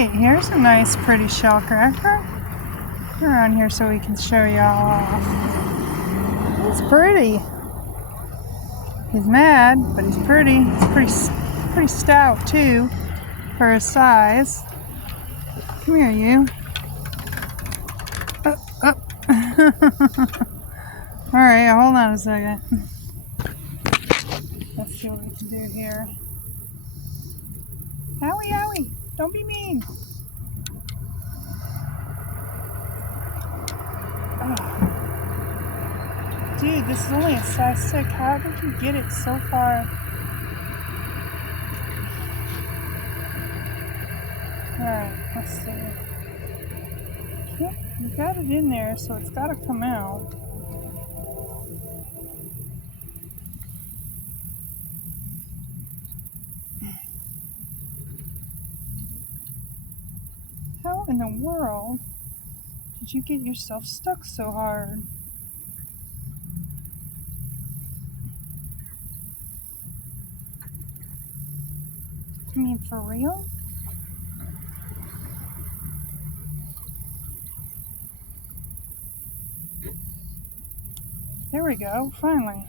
Alright, here's a nice pretty shell cracker. We're on here so we can show y'all off. He's pretty. He's mad, but he's pretty. He's pretty stout too for his size. Come here, you. Alright, hold on a second. Let's see what we can do here. Howie, Howie, don't be mean. Oh. Dude, this is only a size 6. How did you get it so far? Alright, let's see. Yep, you got it in there, so it's got to come out. How in the world did you get yourself stuck so hard? I mean, for real? There we go, finally.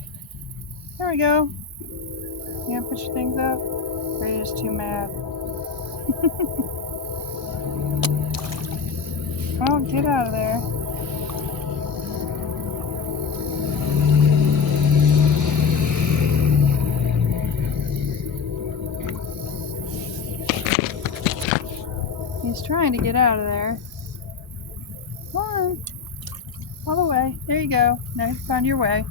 There we go. You gonna put your things up? Or are you just too mad? Oh, get out of there. He's trying to get out of there. Come on. All the way. There you go. Now you found your way.